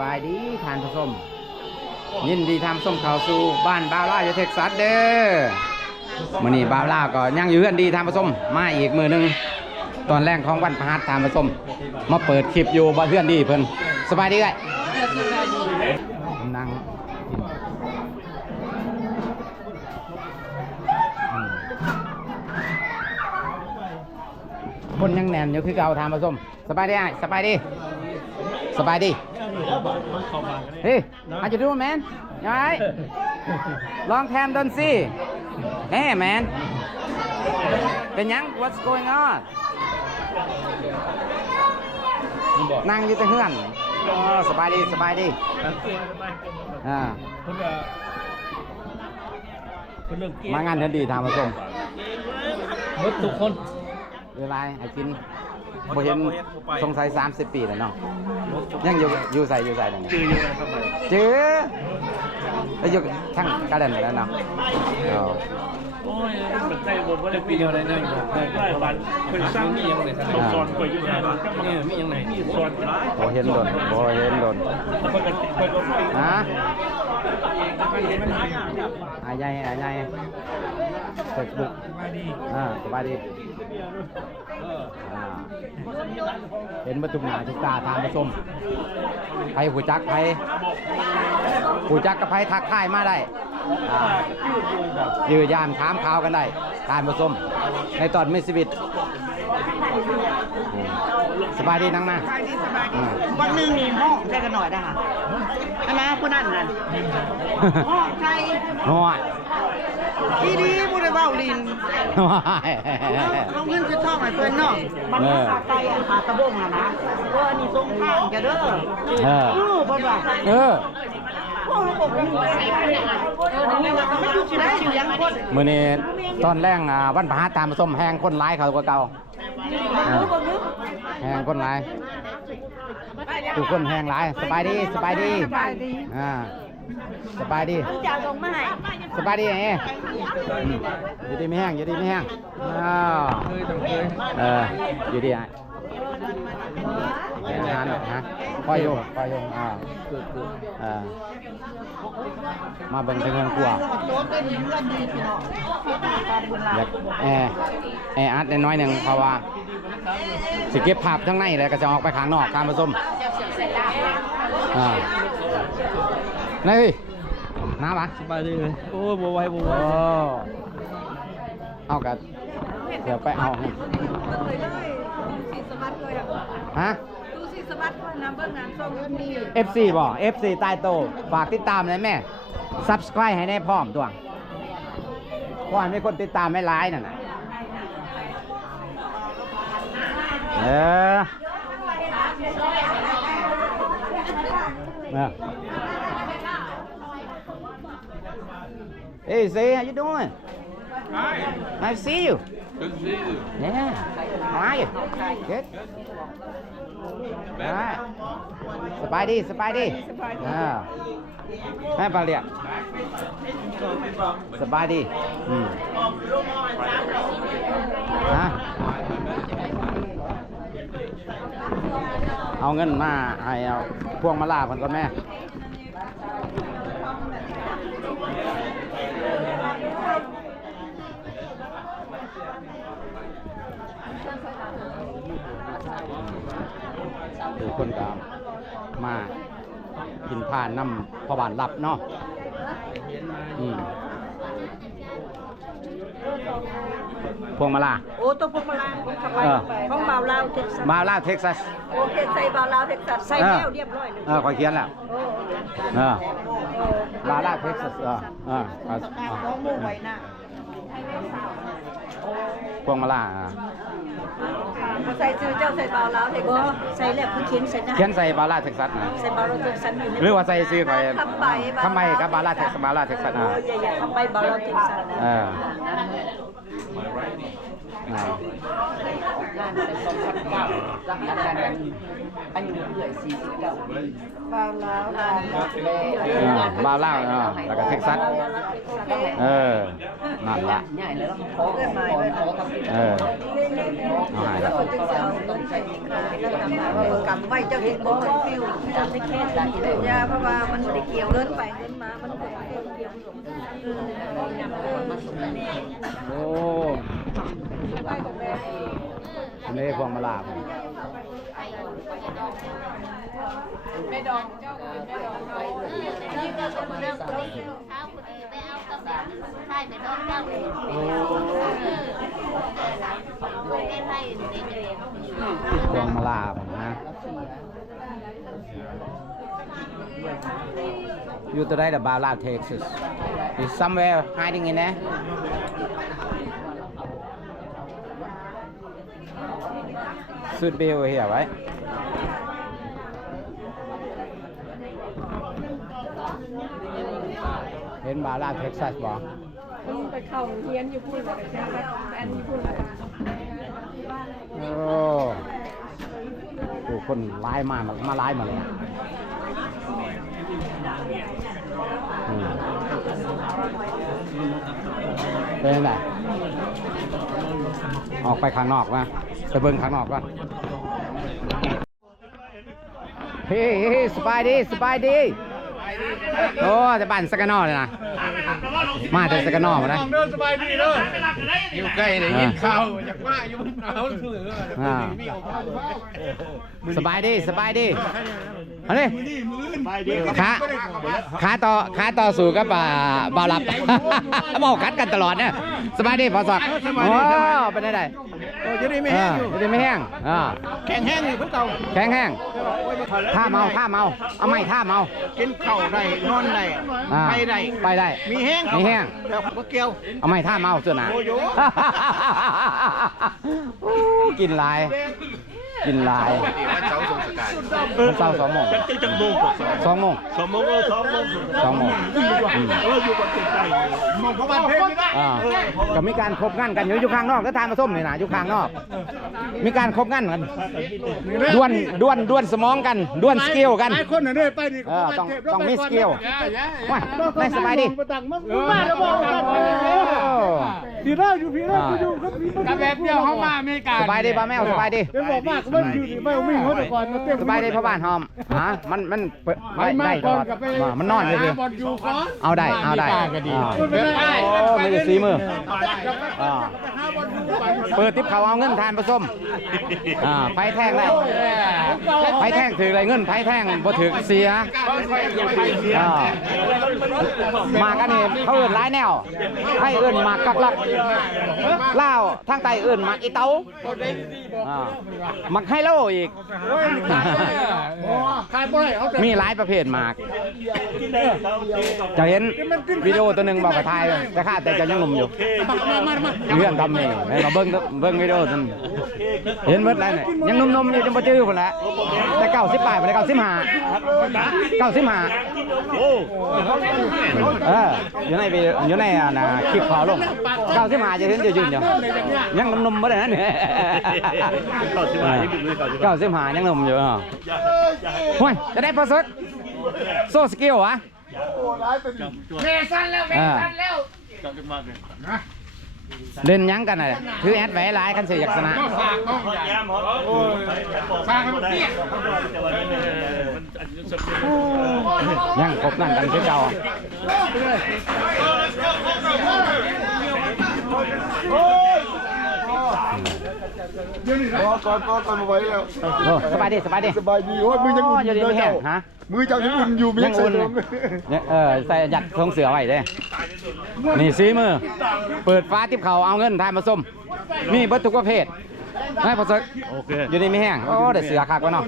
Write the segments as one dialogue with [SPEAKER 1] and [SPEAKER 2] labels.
[SPEAKER 1] บายดีทานผู้ชมยินดีทำส้มข่าวสู่บ้านบาวล่าอยู่เท็กซัสเด้อมื้อนี้บาวล่าก็ยังอยู่เฮือนดีทำผู้ชมมาอีกมือหนึงตอนแรกของวันพฤหัสทำผู้ชมมาเปิดคลิปอยู่บ้านเฮือนดีเพิ่นสบายดีไงนั่งกินอืมคนยังแน่นอยู่คือเก่าทำผู้ชมสบายดีไอ้สบายดี สบายดี Hey, how you doing, man? You alright? Long time don't see. Hey, man. เป็นยัง What's going on? นั่งอยู่แต่เฮือนอ๋อสบายดี สบายดีอ่า
[SPEAKER 2] เพิ่นก็เพิ่นเริ่มเกม
[SPEAKER 1] มางานเดินดีทางผู้ชม
[SPEAKER 2] หมดทุกคน
[SPEAKER 1] เวลาไอ้กิน บ่เห็นสงสัย30 ปีแล้วเนาะยังอยู่อยู่ใส่อยู่ใส่แล้วเนี่ย
[SPEAKER 2] จืออยู่นะครับไป
[SPEAKER 1] เจอแล้วอยู่ทั้งกระเด็นแล้วเนาะอ๋อ
[SPEAKER 2] โอ้ยมันได้บนว่าได้ปีเดียวได้นั่งได้ได้ฝันเพิ่นสร้างมียังไงสอนสอนข่อยอยู่ไหนเนี่ยมียังไงนี่สอนหลาย
[SPEAKER 1] บ่เห็นโดนบ่เห็นโดน
[SPEAKER 2] เพิ่นก็เพิ่นก็ไป
[SPEAKER 1] ฮะ
[SPEAKER 2] มันเห็นมันหายาก
[SPEAKER 1] อายใหญ่อายใหญ่เฟซบุ๊กอ่าสบายดี อ่าเห็นมาทุกหน้าทุกตาทางผู้ชมใครหูจักใครหูจักกับใครทักทายมาได้อ่ายือยามถามข่าวกันได้ทานผู้ชมในตอนมีชีวิตอืมสบายดีนั่งมา
[SPEAKER 3] สบายดีสบายดี
[SPEAKER 1] อ่า
[SPEAKER 3] วันหนึ่งนี่ห้องใช่กันหน่อยได้ค่ะใช่ไหมผู้นั่นนั่นห้องใช่
[SPEAKER 1] โอ้ย
[SPEAKER 3] ดีดีผู้ได้เบ้าลินเขาเงินคือท่องไอ้เพิ่นเนาะมันมาขาไตอะขาตะบงอะนะเอออันนี้ทรงข้างแกเด้อ
[SPEAKER 1] เออ
[SPEAKER 3] เออบ่ว่า
[SPEAKER 1] เออ
[SPEAKER 3] พวกเราบอกกันเออนี่ว่าไม่อยู่ที่ไหนเสียงคน
[SPEAKER 1] มื่อนี้ตอนแรกอ่าวันพฤหัสตามผสมแหงคนร้ายเขากว่าเก่าอ่าแหงคนร้ายทุกคนแหงร้ายสบายดีสบายดี
[SPEAKER 3] สบายดี
[SPEAKER 1] อ่า สบายดี
[SPEAKER 3] จะลงมาให้
[SPEAKER 1] สบายดีไงอืมอยู่ดีไม่แห้งอยู่ดีไม่แห้งอ้าว
[SPEAKER 2] เคยต้องเคย
[SPEAKER 1] เอออยู่ดีอะแกงานหรอกฮะปล่อยโยงปล่อยโยงอ่าอ่ามาเบิ่งเงินกลัว
[SPEAKER 3] โต๊ะเป็นเพื่อนดีพี่น้องการบุญหลา
[SPEAKER 1] อยากแอร์แอร์อัดน้อยๆหนึ่งเพราะว่าสิเก็บภาพทั้งในเลยก็จะออกไปข้างนอกการผสมอ่า นี่น้ำปะ
[SPEAKER 2] สบายดีเลยโอ้บ่ไหวบ่ไหว
[SPEAKER 1] โอ้เอากันเดี๋ยวไปเอาให้
[SPEAKER 3] สีสมัติเลยอะ
[SPEAKER 1] ฮะ
[SPEAKER 3] ดูสีสมัติด้วยนะเบื้องนั้นส่งมี
[SPEAKER 1] FC บ่ FC ใต้โตะฝากติดตามหน่อยแม่ Subscribe ให้ได้พร้อมตัวเพราะว่ามีคนติดตามไม่ร้ายนั่นน่ะเออเนี่ย Hey, say, how you doing?
[SPEAKER 2] Hi
[SPEAKER 1] Nice to see you.
[SPEAKER 2] good to see you
[SPEAKER 1] Yeah. How are you? Good. Alright. สบายดีสบายดีอ่าแม่ปลาเรียกสบายดีอืมฮะเอาเงินมาให้เอาพวงมาลาเพิ่นก่อนแม่ คือคนก็มากินผ่านน้ำพอบานรับเนาะอืมพวงมาลา
[SPEAKER 3] โอ้ตัวพวกมาลาของขับไป
[SPEAKER 1] เออ
[SPEAKER 3] ของเบาลาวเท็กซัส
[SPEAKER 1] มาลาเท็กซัส
[SPEAKER 3] โอเคใส่เบาลาวเท็กซัสใส่แล้วเรียบร้อยเลย
[SPEAKER 1] เออคอยเขียนแล้ว
[SPEAKER 3] โอ้
[SPEAKER 1] เออมาลาเท็กซัสเออเออเอา
[SPEAKER 3] สกาของหมู่ไว้นะ
[SPEAKER 1] พวงมาลาอะ
[SPEAKER 3] เขา ใส่ชื่อเจ้าใส่เบาลาวเท็กซัสใส่แล้วคือเขียนใส่หน้า
[SPEAKER 1] เขียนใส่บาลาเท็กซัสนะ
[SPEAKER 3] ใส่เบาลาวเท็กซัสอยู่ใน
[SPEAKER 1] หรือว่าใส่ซื้อคอย
[SPEAKER 3] คำใบ
[SPEAKER 1] คำใบกับบาลาเท็กซัสบาลาเท็กซัส
[SPEAKER 3] โอ้
[SPEAKER 1] อะ
[SPEAKER 3] ยใหญ่ๆคำใบเบาลาวเท็กซัส
[SPEAKER 1] เอออ่า
[SPEAKER 3] อา ยุเอื่อยสี่สิบเก้าปี
[SPEAKER 1] อ่าบาวล่าวอ่าแล้วก็เท็กซัสเออนั่นละ
[SPEAKER 3] ให ญ่แล้วขอขอขอกับ
[SPEAKER 1] เออเอาหายละ
[SPEAKER 4] กำไว้เจ้าเห็นบ่มันฟิวจำได้แค่ได้เลยยาเพราะว่ามันบ่ได้เกี่ยวเลื่อนไปเลื่อนมามันบ่ได้เกี่ยว
[SPEAKER 1] โอ้อันนี้พวงมาลาผม
[SPEAKER 5] นี่ก็จะมาเรื่องคนนี้ถ้าคนอื่นไปเอากระแบบใช่ไปต้องเจ้าเลยเออประเทศไทยในเดือน
[SPEAKER 1] พวงมาลาผมนะ You today the Bala Texas is somewhere hiding in there should be over here right เห็นบาลาเท็กซัสบ่
[SPEAKER 4] ไปเข้าเฮียนอยู่พุ่นแล้วก็แค่แอนอยู่พุ่นแล้วก็
[SPEAKER 1] โอ้โหคนร้ายมามามาร้ายมาเลย เป็นไงออกไปข้างนอกมาไปเบิ้งข้างนอกก่อนเฮ้สบายดีสบายดี โอ้จะบ้านสกานอเลยนะ มาแต่สกานอมาได้
[SPEAKER 2] เดินสบายดีเด้ออยู่ใกล้ได้ยินข่าวจากว่าอยู่บนหนาวถือ
[SPEAKER 1] อ่าสบายดีสบายดีเอาดิขาขาต่อขาต่อสู่กับอ่าบ่าวหลับบอกกัดกันตลอดเนี่ยสบายดีพอสอดโอ้เป็นไงได้
[SPEAKER 2] โอ้ยได้ไม่แห้งอยู่
[SPEAKER 1] จะได้ไม่แห้งอ่า
[SPEAKER 2] แข็งแห้งอยู่เพิ่นเก่า
[SPEAKER 1] แข็งแห้งท่าเมาท่าเมาเอาไม่ท่าเมา
[SPEAKER 2] กินข้าวได้นอนได้
[SPEAKER 1] อ่า
[SPEAKER 2] ไปได้
[SPEAKER 1] ไปได้
[SPEAKER 2] มีแห้ง
[SPEAKER 1] มีแห้ง
[SPEAKER 2] เดี๋ยวก็เกี่ยว
[SPEAKER 1] เอาไม่ท่าเมาเสื้อหนา
[SPEAKER 2] โอ้โย
[SPEAKER 1] กินลาย กินลาย มันเศร้าสองโมง
[SPEAKER 6] จังจังโมง
[SPEAKER 1] สองโมง
[SPEAKER 6] สองโมงเออสองโมง
[SPEAKER 1] สองโมงอืม
[SPEAKER 6] เอออยู่กับใจ
[SPEAKER 2] มองพระบาทเพชรไม่ได้
[SPEAKER 1] อ่าก็มีการคบงันกันอยู่อยู่ข้างนอกก็ทานมาส้มนี่นะอยู่ข้างนอก มีการคบงันกันดวนดวนดวนสมองกันดวนสกิลกัน
[SPEAKER 2] หลายคนน่ะเด้อไปดิ
[SPEAKER 1] เออต้องต้องมีสกิลว้ายไม่สบายดี
[SPEAKER 2] ตังมึงมาแล้วบอกกัน พี่น้าอยู่พี่น้าอยู่ครับพี่กับแบบเดียวเฮามาอเมริกา
[SPEAKER 1] สบายดีป้าแมวสบายดี
[SPEAKER 2] เดี๋ยวบอกมากมันอยู่ที่ไม่วิ่งเขาแต่ก่อนมาเต็ม
[SPEAKER 1] สบายดีพ่อบ้านหอมฮะมันมันเปิดได้ได้ตลอดอ่ามันนอนเลย
[SPEAKER 2] บอลอยู่ก่อน
[SPEAKER 1] เอาได้เอาได้อ่าโอ้ไม่ได้สีมืออ่าเปิดทิปเขาเอาเงินทานผสมอ่าไพ่แท่งได้ไพ่แท่งถืออะไรเงินไพ่แท่งบ่ถือเสียอ่ามากันนี่เขาเอื่นร้ายแนวให้เอื่นหมากกักลักล่าวทางใต้เอื่นหมากอีเตาอ่าหมักไฮโลอีก
[SPEAKER 2] ขายบ่ได้เขา
[SPEAKER 1] มีหลายประเภทหมาก จะเห็นวิดีโอตัวหนึ่งบอกกับไทยแต่ข้าแต่จะยังหนุ่มอยู่เรื่องทำนี่ให้มาเบิ้งเบิ้งวิดีโอนั่นเห็นเบิดแล้วเนี่ยยังหนุ่มๆอยู่ยังบ่จื้อคนละแต่เก้าสิบปลายไปเก้าสิบห้าเก้าสิบห้า
[SPEAKER 6] โอ้
[SPEAKER 1] เอออยู่ในวิอยู่ในอะนะคลิปขอลงเก้าสิบห้าจะเห็นจะยืนอยู่ยังหนุ่มๆบ่ได้นั่นเนี่ย
[SPEAKER 6] เก้าสิบห้ายังอยู่เลยเก้าสิบห้า
[SPEAKER 1] เก้าสิบห้ายังหนุ่มอยู่อะห่วยจะได้ประสดโซสกิลวะ
[SPEAKER 2] เมสันแล้วเมสันแล้ว
[SPEAKER 6] จังจังมากเลย
[SPEAKER 1] เล่นหยังกันน่ะถือแอดไว้หลายคันเสียอยากชนะ
[SPEAKER 2] ก็ฝากต้องใหญ่
[SPEAKER 6] ยามเหรอโอ้ย
[SPEAKER 2] ฝากให้มันเปี้ย
[SPEAKER 6] แต่ว่ามันอันนี้สำคัญ
[SPEAKER 1] ยังครบนั่นกันคือเก่า
[SPEAKER 7] ก่อนก่อนก่อนก่อนมาไว้แล้ว
[SPEAKER 1] โอ้สบายดีสบายดี
[SPEAKER 7] สบายดีโอ้ยมือยังอุ่น
[SPEAKER 1] อยู่ดีไม่แห้งฮะ
[SPEAKER 7] มือเจ้ายังอุ่นอยู่มี
[SPEAKER 1] ยังอุ่น
[SPEAKER 7] ใส่ลม
[SPEAKER 1] เนี่ยเออใส่ยัดทรงเสือไว้เด้นี่ซีมือ เปิดฟ้าทิพเขาเอาเงินทายมาส้มมีเบิดทุกประเภทไม่พอสึก
[SPEAKER 6] โอเค
[SPEAKER 1] อยู่นี่ไม่แห้งโอ้เดี๋ยวเสือคักวะเนาะ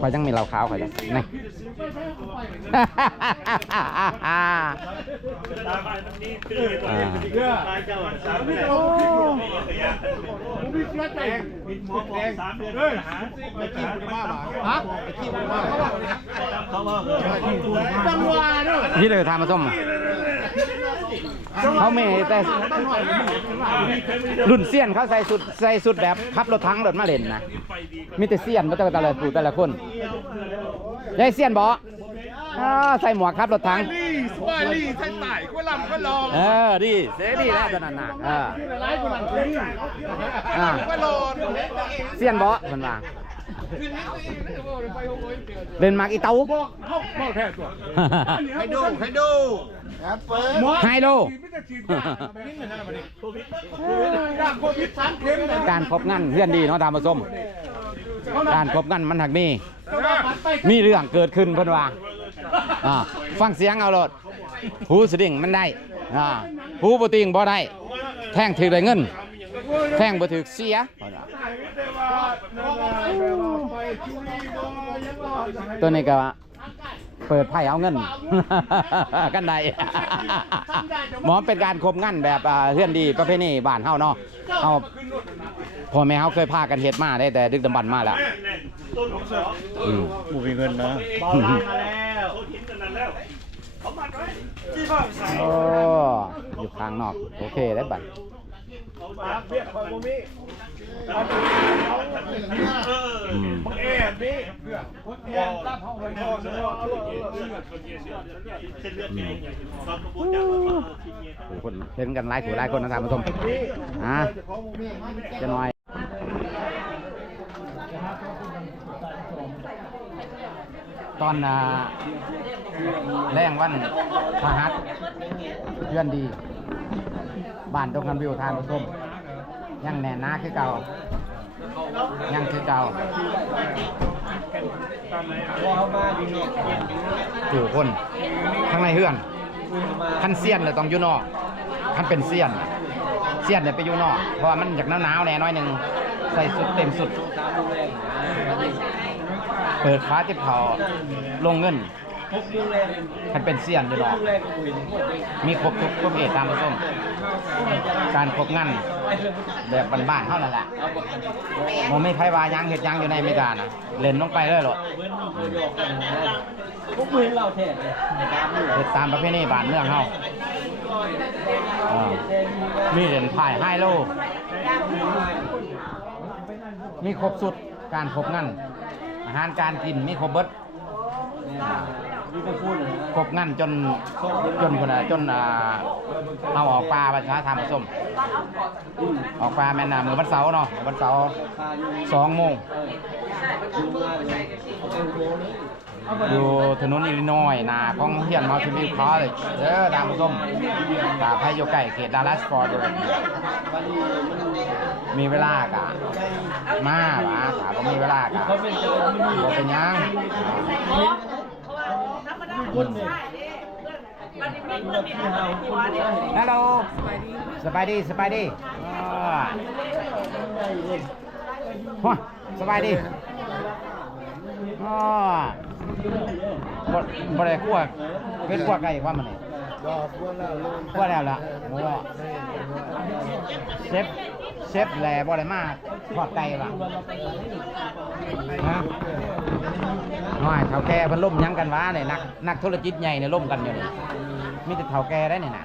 [SPEAKER 1] ข่อยยังมีเหล้าขาวข่อยจังนี่อ่า
[SPEAKER 2] จังหวะเนาะ
[SPEAKER 1] ที่เลยทายมาส้มเขาไม่แต่รุ่นเซียนเขาใส่สุดใส่สุดแบบขับรถทั้งรถมาเล่นนะมีแต่เซียนมาแต่แต่ละผู้แต่ละคนยายเซียนบออ่าใส่หมวกขับรถทั้ง
[SPEAKER 7] ลี่สบายลี่ใส่ตายก็ลำก็รอ
[SPEAKER 1] เออดีเสียดีแล้วตอนนั้นน่ะเออ
[SPEAKER 7] ไล่กูหลังลี่
[SPEAKER 1] อ่า
[SPEAKER 7] ก็รอ
[SPEAKER 1] เซียนบอคนว่าเล่นหมากอีเตา
[SPEAKER 7] ให้ดูให้ดูแอปเปิ้ล
[SPEAKER 1] ไฮโล
[SPEAKER 7] โควิดสามเข็ม
[SPEAKER 1] การครบงานเพื่อนดีเนาะตามผสม การครบงานมันหักมีมีเรื่องเกิดขึ้นเพิ่นว่าอ่าฟังเสียงเอาโลดหูสดิ่งมันได้อ่าหูบ่ติงบ่ได้ แท่งถือได้เงิน แท่งบ่ถือเสียเพิ่นว่าตัวนี้ก็ว่าเปิดไพ่เอาเงิน กันได้หมอเป็นการครบงานแบบอ่าเพื่อนดีประเพณีบ้านเฮาเนาะเฮา พ่อแม่เฮาเคยพากันเฮ็ดมาได้แต่ดึกดำบรรพ์มาแล้วอืม
[SPEAKER 7] กูมีเงินนะ
[SPEAKER 6] เบาลางมาแล้วเขาทิ้งกันนั่นแล้วเขามัดไว้ที่พ่อใส่
[SPEAKER 1] โอ้อยู่ข้างนอกโอเคได้บัตร
[SPEAKER 6] ปากเบี้ยคอยบ่มีเออ
[SPEAKER 1] อืม
[SPEAKER 6] แอบนี่แอบรับห้องไว้พ่อเสือเอาเลยเส้นเลือดแดงตอนกระบวนการ
[SPEAKER 1] โอ้คนเห็นกันหลายผู้หลายคนนะท่านผู้ชมอะจะน้อย ตอนอ่าแรงวันพหัสเพื่อนดี บ้านตรงกันวิวทานผู้ชมยังแน่นาคือเก่า ยังคือเก่าผู้คน ข้างในเฮือนคันเซียนเลยต้องอยู่นอกคันเป็นเซียน เซียนเนี่ยไปอยู่นอก เพราะว่ามันอยากหนาวๆแน่น้อยหนึ่งใส่สุดเต็มสุด เปิดฟ้าติบเขาลงเงินคันเป็นเซียนอยู่นอก มีครบทุกประเภทตามผสมการครบงานแบบบ้านๆเท่านั้นแหละมันไม่ใครว่าหยังเห็ดหยังอยู่ในอเมริกานะเล่นลงไปเลยหรอ
[SPEAKER 2] พวกมือเราแท้เลย
[SPEAKER 1] เห็ดตามประเพณีบ้านเมืองเฮา อ่ามีเหรียญพายไฮโล มีครบสุดการครบงานอาหารการกินมีครบเบิด
[SPEAKER 2] มีแต่พูดนะ
[SPEAKER 1] ครบงั้นจนจนคนน่ะจนอ่าเอาออกปลาภาษาทำผสมออกปลาแม่น้ำมือวันเสาร์เนาะวันเสาร์สองโมง อยู่ถนนอิลลินอยส์หนาของเฮียนมัลติวิวคอร์เลยเด้อตามผสมตาพายโยไก่เขตดัลลัสฟอร์ดมีเวลากะมาหวะถามว่ามีเวลากะ
[SPEAKER 2] เขาเป็นจะเป็นมือ
[SPEAKER 1] บ่เป็นหยังฮัลโหลสบายดีสบายดีอ่าฮะสบายดีอ๋อ บบ่ได้คั่วเป็นคั่วไก่ว่ามันนี่คั่วแล้วล่ะโอ้เชฟเชฟแหล่บ่ได้มาทอดไก่ว่ะฮะน้อยเฒ่าแก่เพิ่นล่มหยังกันวะเนี่ยนักนักธุรกิจใหญ่เนี่ยล่มกันอยู่นี่มีแต่เฒ่าแก่ได้เนี่ยนะ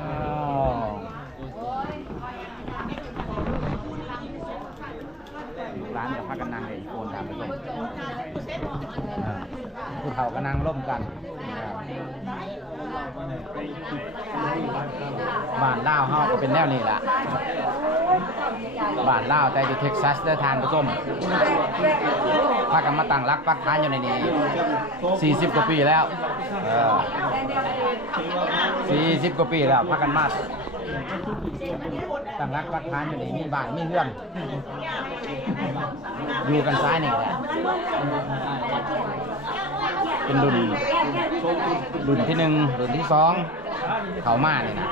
[SPEAKER 1] อ้าวลูกร้านกับพักกันนั่งเลยโอนตามไปเลยอ่าผู้ เฒ่าก็นั่งร่มกันบ้านล่าวเฮาก็เป็นแนวนี้ล่ะบ้านล่าวแต่อยู่เท็กซัสเด้อทานผู้ชมพากันมาตั้งรักปักฐานอยู่ในนี้ 40 กว่าปีแล้วเออ40 กว่าปีแล้วพากันมาตั้งรักปักฐานอยู่ในี่มีบ้านมีเรื่อนอยู่กันซ้ายนี่แหละ เป็นรุ่นรุ่นที่หนึ่งรุ่นที่สองเขามาเนี่ยนะ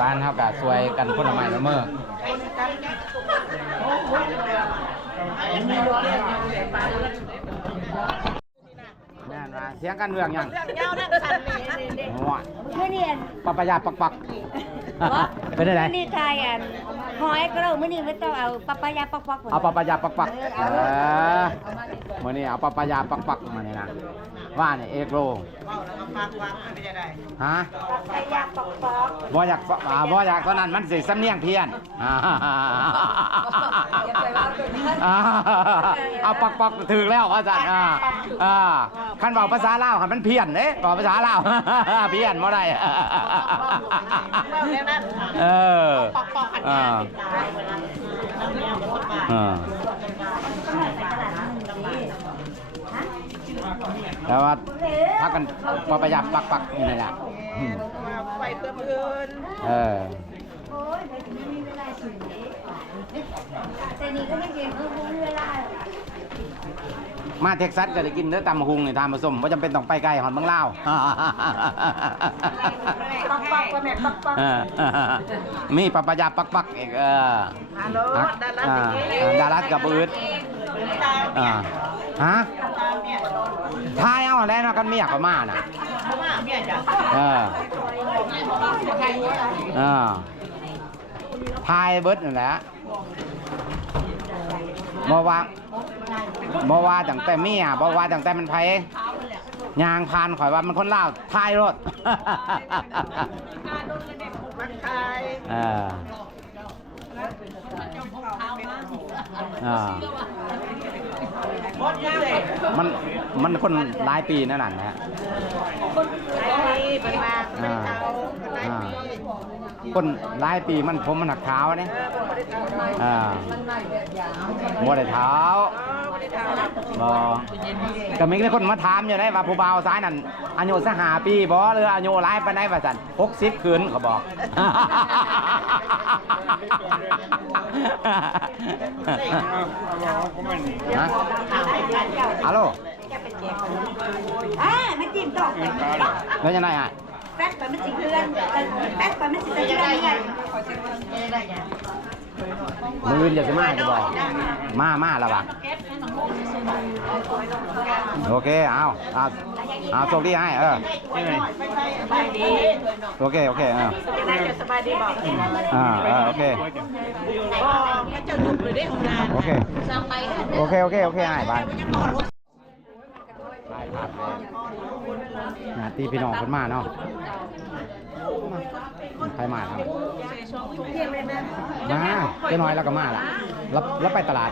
[SPEAKER 1] ร้านเท่ากับซวยกันคนละไม้ละเมอแม่นว่าเสียงกันเรื่องหยัง
[SPEAKER 4] เรื่องเงาเรื่องสันนี่นี่
[SPEAKER 1] โอ้ย
[SPEAKER 4] เพื่อนเรียน
[SPEAKER 1] ปัปปะยาปักปักเป็นได้ไง
[SPEAKER 4] นี่ไทยอัน หอยกระโดดมื้อนี้ไม่ต้องเอาปะปะยาปักปัก
[SPEAKER 1] เอาปะปะยาปักปักเออมื่อนี้เอาปะปะยาปักปักมาเนี่ยนะ ว่าเนี่ยเอกโล
[SPEAKER 3] เว้าแล้วก็ฟังวางไม่ได้ได้
[SPEAKER 1] ฮะ
[SPEAKER 4] ปะปะยาปักปัก
[SPEAKER 1] บ่อยากฟอ่าบ่อยากตอนนั้นมันสิสำเนียงเพี้ยนอ่าอ่าเอาปักปักถึงแล้วอาจารย์อ่าอ่าคันบอกภาษาลาวคันมันเพี้ยนเด้บอกภาษาลาวเพี้ยนบ่ได้
[SPEAKER 3] เว้าแล้วนั่น
[SPEAKER 1] เออ
[SPEAKER 3] ปอกปอกอัน
[SPEAKER 1] อ่า
[SPEAKER 3] นี้ตายเวลาน้ำเลี้ยงรถมา
[SPEAKER 1] อ่า แล้วว่าพักกันพอประหยัดปักปักนี่แหละอืม
[SPEAKER 3] ไปเพื่อเพื่อน
[SPEAKER 1] เออ
[SPEAKER 4] โอ้ยไม่มีเวลาถึงแต่นี่ก็ไม่เก่งเออไม่มีเวลา
[SPEAKER 1] มาเท็กซัสก็ได้กินเนื้อตำหุงในทานผสมว่าจำเป็นต้องไปไกลหอนบางลาว
[SPEAKER 3] ปักปักว่าแม่ปักปัก
[SPEAKER 1] เออมีปะปะยาปักปักอีกเออ
[SPEAKER 3] ฮัลโหลดารา
[SPEAKER 1] อ่า
[SPEAKER 3] สิเก
[SPEAKER 1] ดารัสกับอืดอ่า ฮะ
[SPEAKER 3] ตามเนี่ย
[SPEAKER 1] ทายเอาแล้วเนาะกันเมียก็มาน่ะ
[SPEAKER 3] เพราะว่าเมียจ้ะ
[SPEAKER 1] เออเออทายเบิดนั่นแหละบ่ว่าบ่ว่าตั้งแต่เมียบ่ว่าตั้งแต่มันไผยางพานข่อยว่ามันคนลาวทายรถ
[SPEAKER 3] มันคาย
[SPEAKER 1] เอออ่า
[SPEAKER 3] ห มั
[SPEAKER 1] นมันคนหลายปีนั่นน่ะนะฮะ
[SPEAKER 3] ไอ้นี่เป็นมาเป็นเขาเป็นนา
[SPEAKER 1] อ่าคนหลายปีมันผมมันหนักเท้าเนี่ยอ่ามัวแต่เท้า บ่ก็มีคนมาถามอยู่ได้ว่าผู้บ่าวซ้ายนั่นอายุสหาปีบ่หรืออายุหลายปานใดว่าซั่น60คืนเขาบอก ฮะฮัลโหล
[SPEAKER 4] อ่ามันจิ้มตอก
[SPEAKER 1] แล้วยังไงอะ
[SPEAKER 4] แป๊กไปมันสิเพื่อนแป๊กไปมันสิเพื่อนยังไง
[SPEAKER 1] มือเดี๋ยวจะมาจะบอกมามาแล้ววะโอเคเอาเอาเอาโชคดีให้เออ
[SPEAKER 3] สบายดี
[SPEAKER 1] โอเคโอเคเออ
[SPEAKER 3] จะได้จะสบายดีบอก
[SPEAKER 1] อ่าเออโอเค
[SPEAKER 3] ก็พระเจ้าลูกเลยได้ของงาน
[SPEAKER 1] โอเคโอเคโอเคโอเคให้ไปถ่ายภาพเลยนะตีพี่น้องคนมาเนาะ ใครมาครับมาเจ้าน้อยแล้วก็มาละแล้วแล้วไปตลาด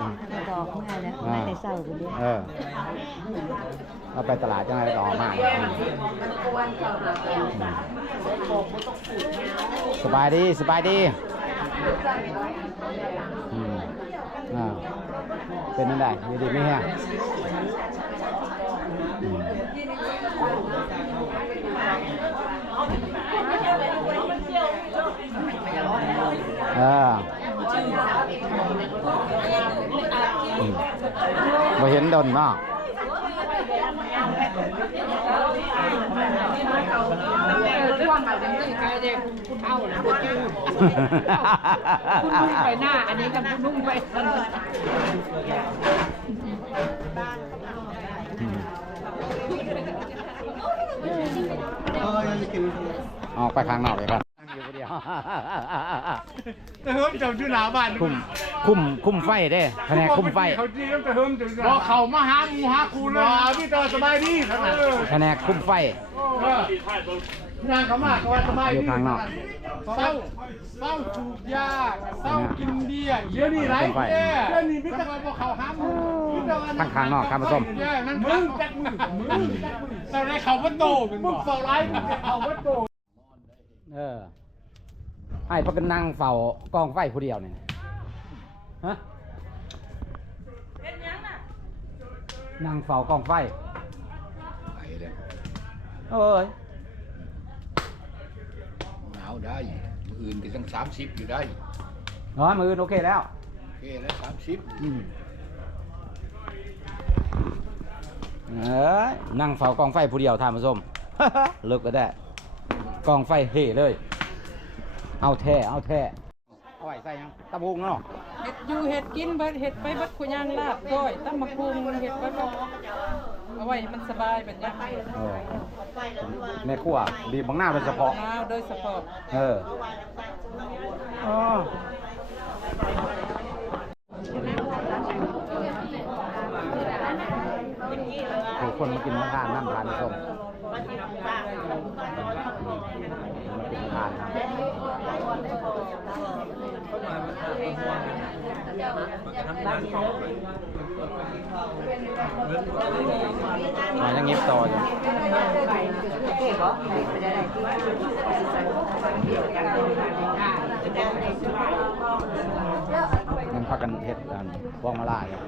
[SPEAKER 1] อืม
[SPEAKER 4] ดอกมาแล้ว
[SPEAKER 1] อ่า
[SPEAKER 4] แต่เศร้ากันดิ
[SPEAKER 1] เออเราไปตลาดจังไงก็ออกมาสบายดีสบายดีอืมอ่าเป็นนั่นได้ดีดีไหมฮะอืมเอออืมบ่เห็นดนเนาะ
[SPEAKER 8] คุณนุ่งไปหน้า อันนี้กับคุณนุ่งไป
[SPEAKER 1] ออกไปข้างนอกเลยครับอยู่คนเดียว
[SPEAKER 7] แต่เฮิมเจ้าอยู่หน้าบ้าน
[SPEAKER 1] คุมคุมคุมไฟเด้แผนกคุมไฟ
[SPEAKER 7] เขาจีนแต่เฮิมเจ้าอยู่บ่เขามาหาหมูหาคูเลยพี่ต่อสบายดีทั้งนั้น
[SPEAKER 1] แผนกคุมไฟ
[SPEAKER 7] งานเขามาเขาว่าสบาย
[SPEAKER 1] อยู่
[SPEAKER 7] ดี
[SPEAKER 1] ข้างนอก
[SPEAKER 7] เศร้าเศร้าถูกยาเศร้ากินเบียร์เดี๋ยวนี้ไรแก่เดี๋ยวนี้พี่ตะวันบอกเขาห้ามมึง
[SPEAKER 1] ข้างข้างนอกครับผู้ชม
[SPEAKER 7] นั่นมึงจักมึงมึงแต่ในเขาว่าโตมึงเฝ้าไล่เขาว่าโต
[SPEAKER 1] เออให้พักกันนั่งเฝ้ากองไฟผู้เดียวเนี่ยฮะนั่งเฝ้ากองไฟเอ้ย
[SPEAKER 9] หนาวได้มืออื่นก็ตั้งสามสิบอยู่ได้
[SPEAKER 1] น้อยมืออนโอเคแล้ว
[SPEAKER 9] โอเคแล้วสามสิบ
[SPEAKER 1] อืมเอ้ยนั่งเฝ้ากองไฟผู้เดียวท่านผู้ชม เลิกก็ได้ กองไฟเฮ่เลย เอาแท้เอาแท้เอาไว้ใส่ยังตะบุงเนาะ
[SPEAKER 8] เห็ดอยู่เห็ดกินเบิดเห็ดไปเบัดขุยางลาบก้อยตั้งมะกรุงเห็ดไปเบัด เอาไว้มันสบายแบบนี้
[SPEAKER 1] เออแม่ครัวบีบบางหน้าโดยเฉพาะ
[SPEAKER 8] น้าวโดยเฉพาะ
[SPEAKER 1] เอออ๋อถูกคนมากินมาทานนั่นทานชมมากินมาทาน ครับมายังงิบต่ออยู่
[SPEAKER 3] เก๋บ่ไปได้ที่
[SPEAKER 1] มันพักกันเห็ดกันพวงมาลายครับ